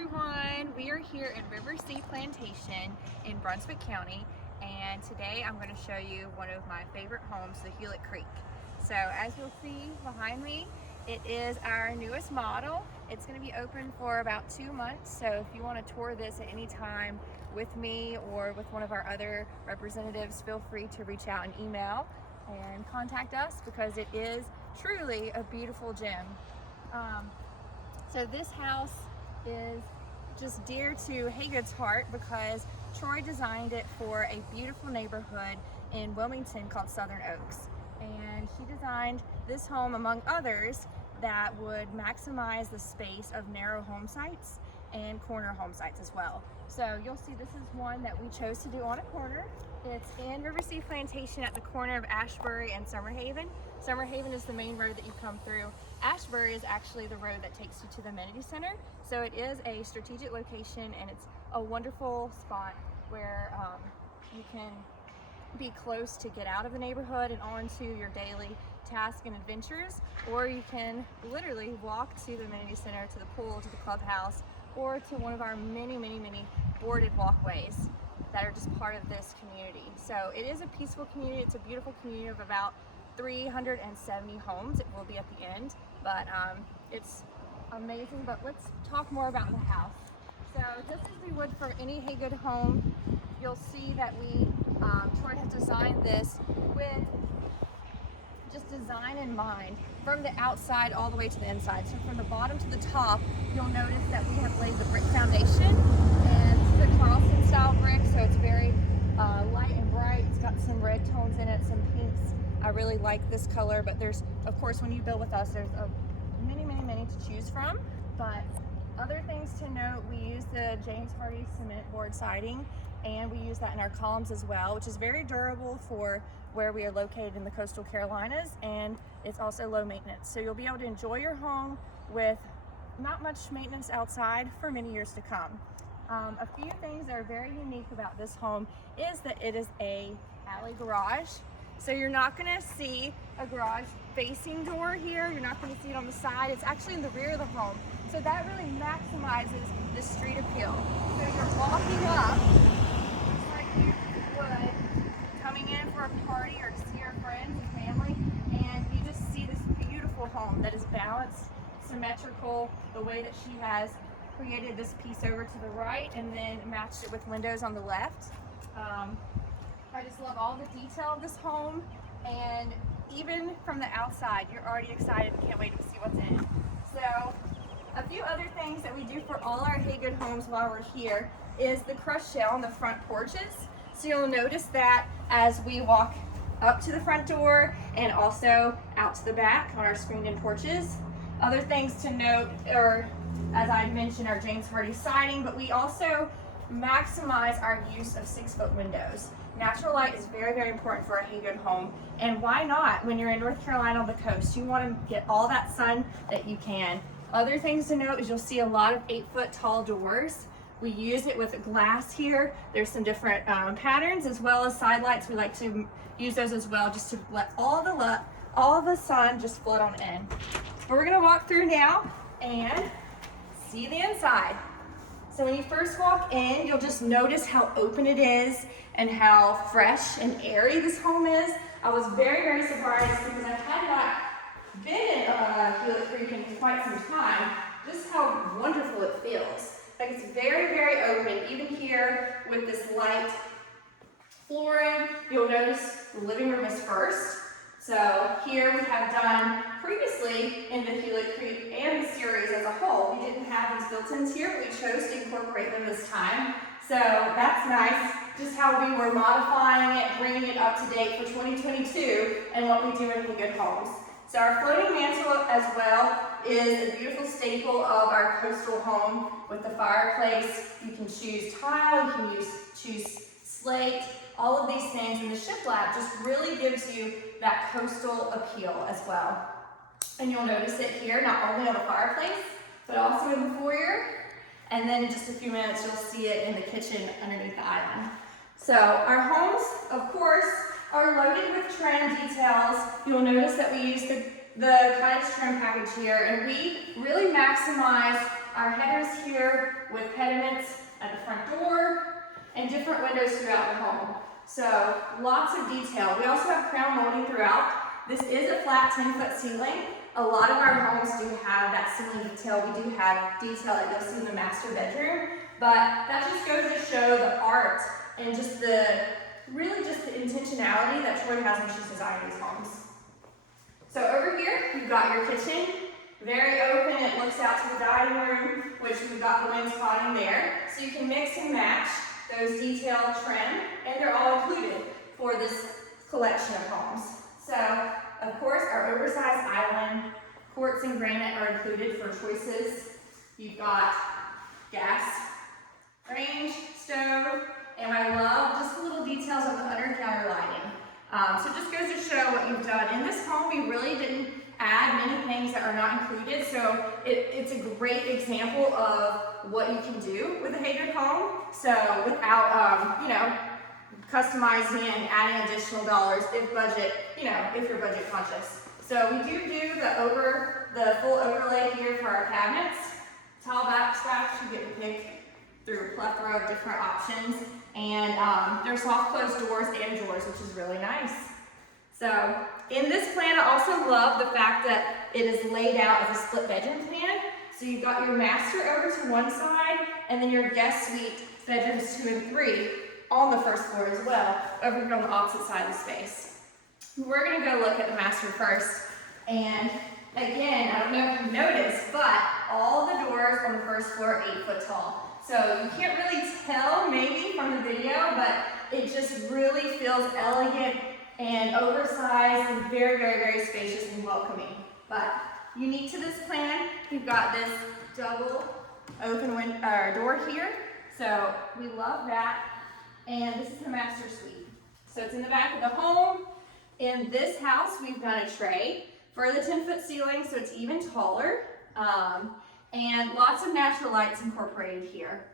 everyone, we are here in River Sea Plantation in Brunswick County, and today I'm going to show you one of my favorite homes, the Hewlett Creek. So as you'll see behind me, it is our newest model. It's going to be open for about 2 months, so if you want to tour this at any time with me or with one of our other representatives, feel free to reach out and email and contact us because it is truly a beautiful gem. So this house is just dear to Haygood's heart because Troy designed it for a beautiful neighborhood in Wilmington called Southern Oaks. And she designed this home, among others, that would maximize the space of narrow home sites and corner home sites as well. So you'll see this is one that we chose to do on a corner. It's in River Sea Plantation at the corner of Ashbury and Summerhaven. Summerhaven is the main road that you come through. Ashbury is actually the road that takes you to the amenity center. So it is a strategic location and it's a wonderful spot where you can be close to get out of the neighborhood and on to your daily tasks and adventures, or you can literally walk to the amenity center, to the pool, to the clubhouse, or to one of our many boarded walkways that are just part of this community. So it is a peaceful community. It's a beautiful community of about 370 homes. It will be at the end, but it's amazing. But let's talk more about the house. So just as we would for any Haygood home, you'll see that Troy has designed this with just design in mind from the outside all the way to the inside. So from the bottom to the top, you'll notice that we have laid the brick foundation, and this is a Charleston style brick, so it's very light and bright. It's got some red tones in it, some pinks. I really like this color, but there's, of course, when you build with us, there's many to choose from. But other things to note, we use the James Hardie cement board siding, and we use that in our columns as well, which is very durable for where we are located in the coastal Carolinas, and it's also low maintenance. So you'll be able to enjoy your home with not much maintenance outside for many years to come. A few things that are very unique about this home is that it is a alley garage. So you're not gonna see a garage facing door here. You're not gonna see it on the side. It's actually in the rear of the home. So that really maximizes the street appeal. So you're walking up, just like you would, coming in for a party or to see your friends and family, and you just see this beautiful home that is balanced, symmetrical, the way that she has created this piece over to the right and then matched it with windows on the left. I just love all the detail of this home, and even from the outside, you're already excited and can't wait to see what's in it. So a few other things that we do for all our Haygood homes while we're here is the crushed shell on the front porches. So you'll notice that as we walk up to the front door and also out to the back on our screened-in porches. Other things to note are, as I mentioned, our James Hardie siding, but we also maximize our use of 6-foot windows. Natural light is very important for a Haygood home, and why not when you're in North Carolina on the coast? You want to get all that sun that you can. Other things to note is you'll see a lot of 8-foot tall doors. We use it with glass here. There's some different patterns as well as side lights. We like to use those as well just to let all the sun just flood on in. But we're gonna walk through now and see the inside. So when you first walk in, you'll just notice how open it is and how fresh and airy this home is. I was very surprised because I had not been in Hewlett Creek in quite some time, just how wonderful it feels. Like it's very open, even here with this light flooring. You'll notice the living room is first. So here we have done previously in the Hewlett Creek and the series as a whole. We didn't have these built-ins here, but we chose to incorporate them this time. So that's nice, just how we were modifying it, bringing it up to date for 2022 and what we do in Haygood homes. So our floating mantle as well is a beautiful staple of our coastal home with the fireplace. You can choose tile, you can choose slate, all of these things, and the shiplap just really gives you that coastal appeal as well. And you'll notice it here, not only on the fireplace, but also in the foyer. And then in just a few minutes, you'll see it in the kitchen underneath the island. So our homes, of course, are loaded with trim details. You'll notice that we use the the cottage trim package here, and we really maximize our headers here with pediments at the front door and different windows throughout the home. So lots of detail. We also have crown molding throughout. This is a flat 10-foot ceiling. A lot of our homes do have that ceiling detail. We do have detail that goes through the master bedroom, but that just goes to show the art and just really just the intentionality that Troy has when she's designing these homes. So over here, you've got your kitchen, very open. It looks out to the dining room, which we've got the wainscoting there. So you can mix and match those detailed trim, and they're all included for this collection of homes. So, of course, our oversized island, quartz and granite are included for choices. You've got gas, range, stove, and I love just the little details of the under counter lighting. So it just goes to show what you've done. In this home, we really didn't add many things that are not included, so it's a great example of what you can do with a Haygood home. So without, customizing and adding additional dollars if you're budget conscious. So we do the full overlay here for our cabinets. Tile backsplash, you get to pick through a plethora of different options. And there's soft closed doors and drawers, which is really nice. So in this plan, I also love the fact that it is laid out as a split bedroom plan. So you've got your master over to one side, and then your guest suite bedrooms 2 and 3 on the first floor as well, over here on the opposite side of the space. We're gonna go look at the master first. And again, I don't know if you noticed, but all the doors on the first floor are 8 foot tall. So you can't really tell maybe from the video, but it just really feels elegant and oversized and very, very, very spacious and welcoming. But unique to this plan, we've got this double open door here. So we love that. And this is the master suite. So it's in the back of the home. In this house, we've done a tray for the 10-foot ceiling, so it's even taller. And lots of natural lights incorporated here.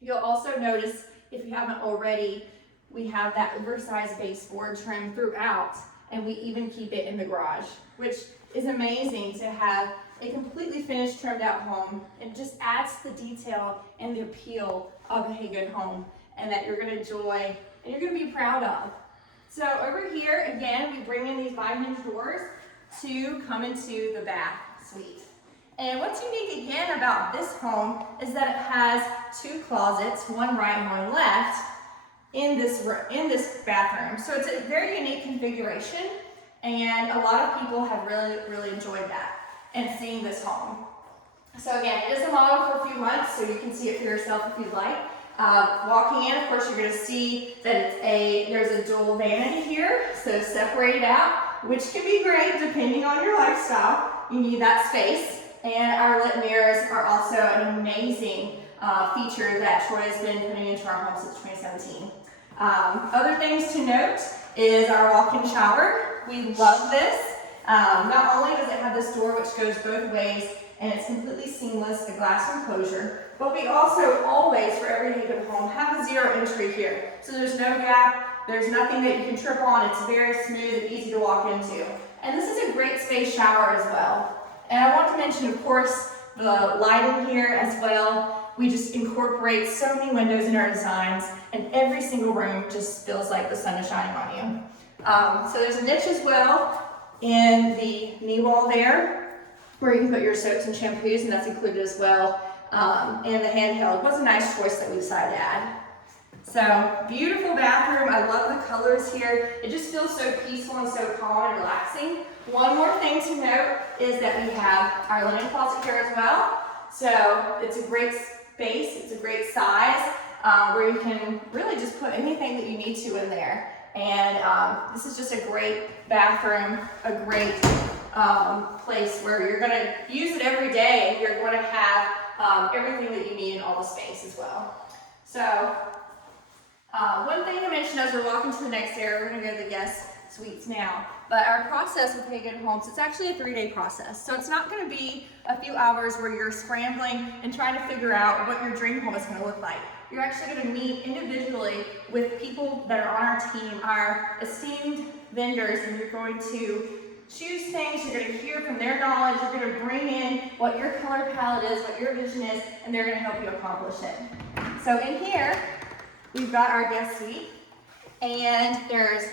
You'll also notice, if you haven't already, we have that oversized baseboard trim throughout, and we even keep it in the garage, which is amazing to have a completely finished, trimmed out home. It just adds the detail and the appeal of a Haygood home, and that you're going to enjoy and you're going to be proud of. So over here, again, we bring in these 5-hinge doors to come into the bath suite. And what's unique again about this home is that it has 2 closets, one right and one left, in this bathroom. So it's a very unique configuration, and a lot of people have really, really enjoyed that and seeing this home. So again, it is a model for a few months, so you can see it for yourself if you'd like. Walking in, of course, you're going to see that there's a dual vanity here, so separated out, which can be great depending on your lifestyle. You need that space. And our lit mirrors are also an amazing feature that Troy has been putting into our home since 2017. Other things to note is our walk-in shower. We love this. Not only does it have this door which goes both ways and it's completely seamless, the glass enclosure, but we also always, for every Haygood home, have a 0 entry here. So there's no gap, there's nothing that you can trip on. It's very smooth and easy to walk into. And this is a great space shower as well. And I want to mention, of course, the lighting here as well. We just incorporate so many windows in our designs, and every single room just feels like the sun is shining on you. So there's a niche as well in the knee wall there, where you can put your soaps and shampoos, and that's included as well. And the handheld was a nice choice that we decided to add. So, beautiful bathroom. I love the colors here. It just feels so peaceful and so calm and relaxing. One more thing to note is that we have our linen closet here as well. So, it's a great space, it's a great size, where you can really just put anything that you need to in there. And this is just a great bathroom, a great place where you're going to use it every day, and you're going to have everything that you need in all the space as well. So, one thing to mention as we're walking to the next area, we're going to go to the guest suites now. But our process with Haygood Homes, it's actually a 3-day process. So it's not going to be a few hours where you're scrambling and trying to figure out what your dream home is going to look like. You're actually going to meet individually with people that are on our team, our esteemed vendors, and you're going to choose things, you're going to hear from their knowledge, you're going to bring in what your color palette is, what your vision is, and they're going to help you accomplish it. So in here, we've got our guest suite, and there's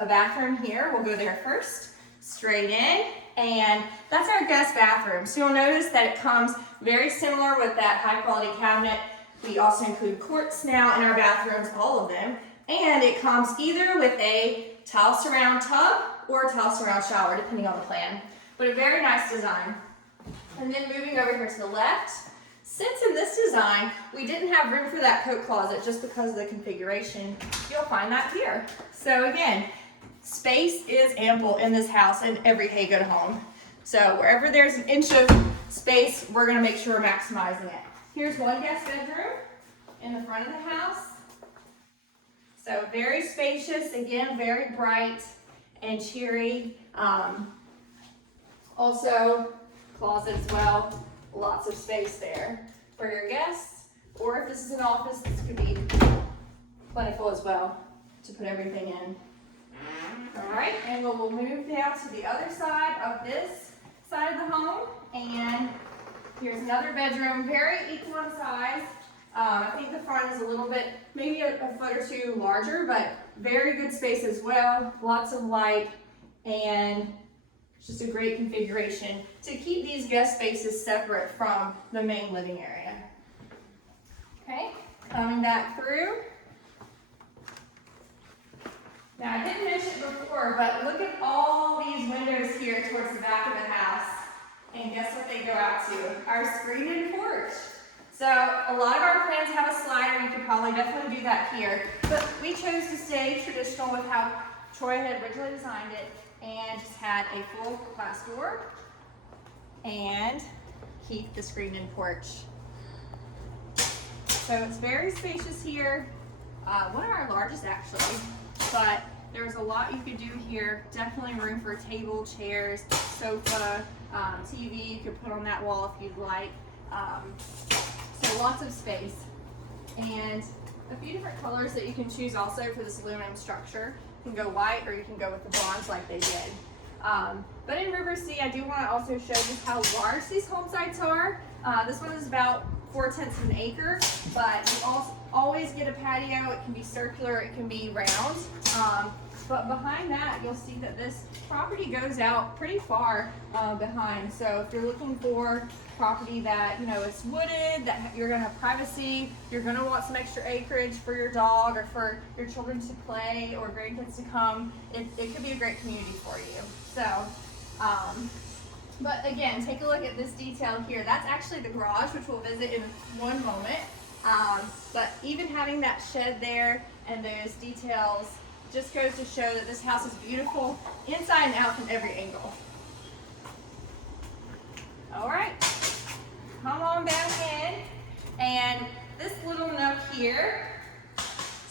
a bathroom here. We'll go there first, straight in, and that's our guest bathroom. So you'll notice that it comes very similar with that high quality cabinet. We also include quartz now in our bathrooms, all of them, and it comes either with a tile surround tub or a tile surround shower, depending on the plan. But a very nice design. And then moving over here to the left, since in this design, we didn't have room for that coat closet just because of the configuration, you'll find that here. So again, space is ample in this house in every Haygood home. So wherever there's an inch of space, we're gonna make sure we're maximizing it. Here's one guest bedroom in the front of the house. So very spacious, again, very bright and cheery. Also, closet as well, lots of space there for your guests. Or if this is an office, this could be plentiful as well to put everything in. All right, and we'll move down to the other side of this side of the home. And here's another bedroom, very equal in size. I think the front is a little bit, maybe a foot or two larger, but very good space as well. Lots of light, and just a great configuration to keep these guest spaces separate from the main living area. Okay, coming back through. Now I didn't mention it before, but look at all these windows here towards the back of the house. And guess what they go out to? Our screened-in porch. So a lot of our plans have a slider. You could probably definitely do that here. But we chose to stay traditional with how Troy had originally designed it and just had a full glass door and keep the screened-in porch. So it's very spacious here. One of our largest actually, but there's a lot you could do here. Definitely room for a table, chairs, sofa, TV you could put on that wall if you'd like. So lots of space, and a few different colors that you can choose also for this aluminum structure. You can go white or you can go with the bronze like they did. But in River C, I do want to also show just how large these home sites are. This one is about 4/10 of an acre, but you always get a patio. It can be circular, it can be round. But behind that, you'll see that this property goes out pretty far behind. So if you're looking for property that, you know, is wooded, that you're gonna have privacy, you're gonna want some extra acreage for your dog or for your children to play or grandkids to come, it could be a great community for you. So, but again, take a look at this detail here. That's actually the garage, which we'll visit in one moment. But even having that shed there and those details just goes to show that this house is beautiful inside and out from every angle. All right, come on back in. And this little nook here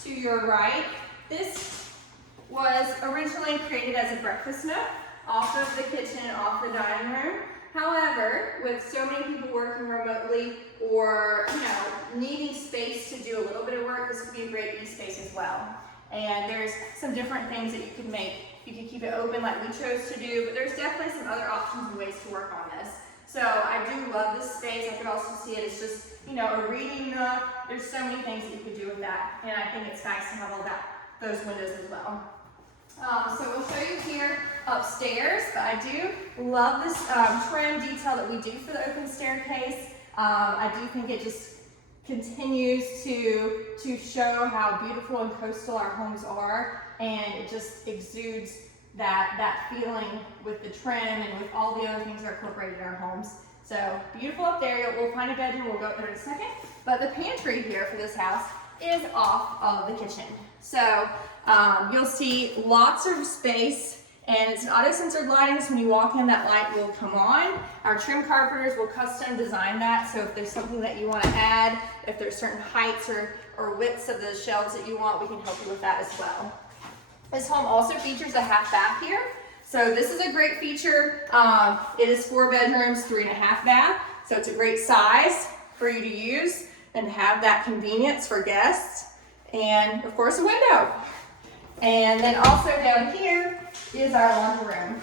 to your right, this was originally created as a breakfast nook off of the kitchen, off the dining room. However, with so many people working remotely or, you know, needing space to do a little bit of work, this could be a great e-space as well. And there's some different things that you could make. You could keep it open like we chose to do, but there's definitely some other options and ways to work on this. So I do love this space. I could also see it as just, you know, a reading nook. There's so many things that you could do with that. And I think it's nice to have all that, those windows as well. So we'll show you here upstairs, but I do love this trim detail that we do for the open staircase. I do think it just continues to show how beautiful and coastal our homes are, and it just exudes that feeling with the trim and with all the other things that are incorporated in our homes. So beautiful up there. We'll find a bedroom, we'll go up there in a second. But the pantry here for this house is off of the kitchen. So you'll see lots of space, and it's an auto-sensored lighting, so when you walk in, that light will come on. Our trim carpenters will custom design that, so if there's something that you want to add, if there's certain heights or widths of the shelves that you want, we can help you with that as well. This home also features a half bath here. So this is a great feature. It is 4 bedrooms, 3.5 bath. So it's a great size for you to use and have that convenience for guests. And of course a window. And then also down here is our laundry room.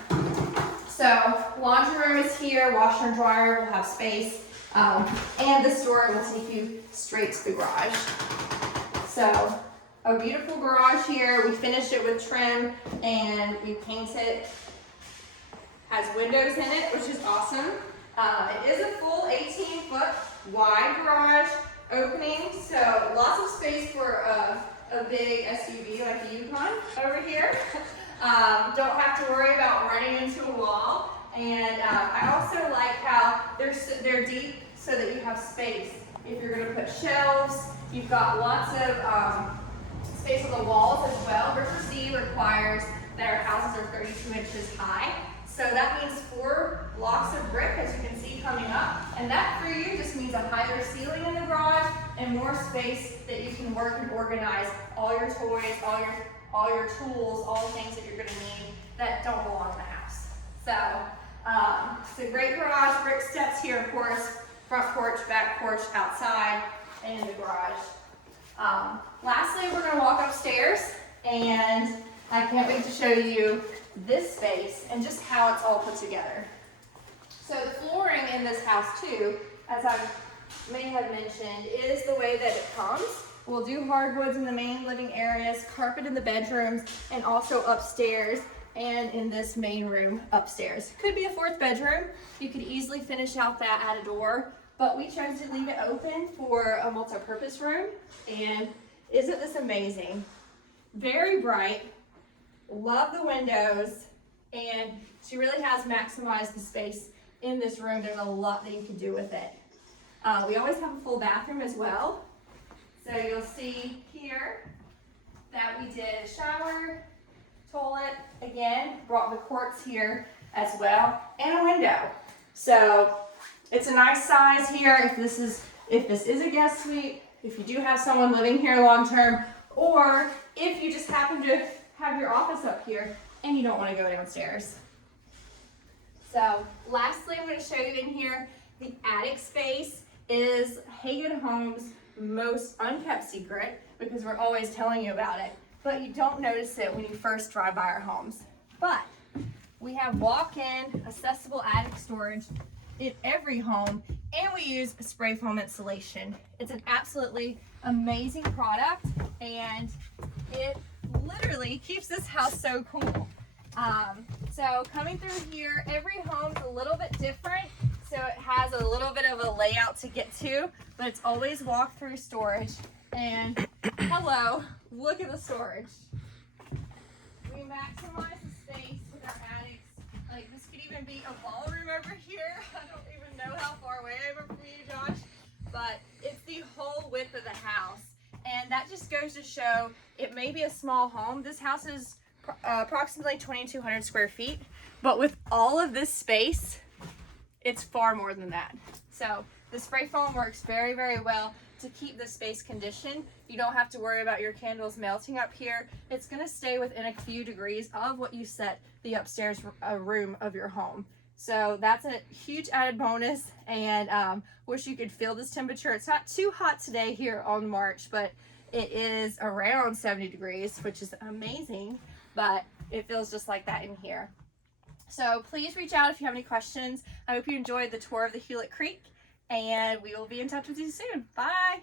So laundry room is here, washer and dryer will have space, and this door will take you straight to the garage. So a beautiful garage here. We finished it with trim and we painted. Has windows in it, which is awesome. It is a full 18-foot wide garage opening, so lots of space for a big SUV like the Yukon over here. Don't have to worry about running into a wall. And I also like how they're deep so that you have space. If you're going to put shelves, you've got lots of space on the walls as well. River C requires that our houses are 32 inches high. So that means 4 blocks of brick, as you can see coming up. And that for you just means a higher ceiling in the garage and more space that you can work and organize all your toys, all your tools, all the things that you're gonna need that don't belong in the house. So it's a great garage, brick steps here, of course, front porch, back porch, outside, and in the garage. Lastly, we're gonna walk upstairs, and I can't wait to show you this space and just how it's all put together. So the flooring in this house too, as I may have mentioned, is the way that it comes. We'll do hardwoods in the main living areas, carpet in the bedrooms, and also upstairs and in this main room upstairs. Could be a 4th bedroom. You could easily finish out that, add a door, but we chose to leave it open for a multi-purpose room. And isn't this amazing? Very bright. Love the windows, and she really has maximized the space in this room. There's a lot that you can do with it. We always have a full bathroom as well. So you'll see here that we did a shower, toilet, again, brought the quartz here as well, and a window. So it's a nice size here if this is a guest suite, if you do have someone living here long term, or if you just happen to have your office up here and you don't want to go downstairs. So lastly, I'm going to show you in here, the attic space is Hagen Homes' most unkept secret because we're always telling you about it, but you don't notice it when you first drive by our homes. But we have walk-in accessible attic storage in every home, and we use spray foam insulation. It's an absolutely amazing product, and it literally keeps this house so cool. So coming through here, every home's a little bit different, so it has a little bit of a layout to get to, but it's always walk-through storage. And hello, look at the storage. We maximize the space with our attics. Like, this could even be a ballroom over here. I don't even know how far away I am from you, Josh, but it's the whole width of the house. And that just goes to show it may be a small home. This house is approximately 2,200 square feet, but with all of this space, it's far more than that. So the spray foam works very, very well to keep the space conditioned. You don't have to worry about your candles melting up here. It's gonna stay within a few degrees of what you set the upstairs room of your home. So that's a huge added bonus, and wish you could feel this temperature. It's not too hot today here on March, but it is around 70 degrees, which is amazing, but it feels just like that in here. So please reach out if you have any questions. I hope you enjoyed the tour of the Hewlett Creek, and we will be in touch with you soon. Bye.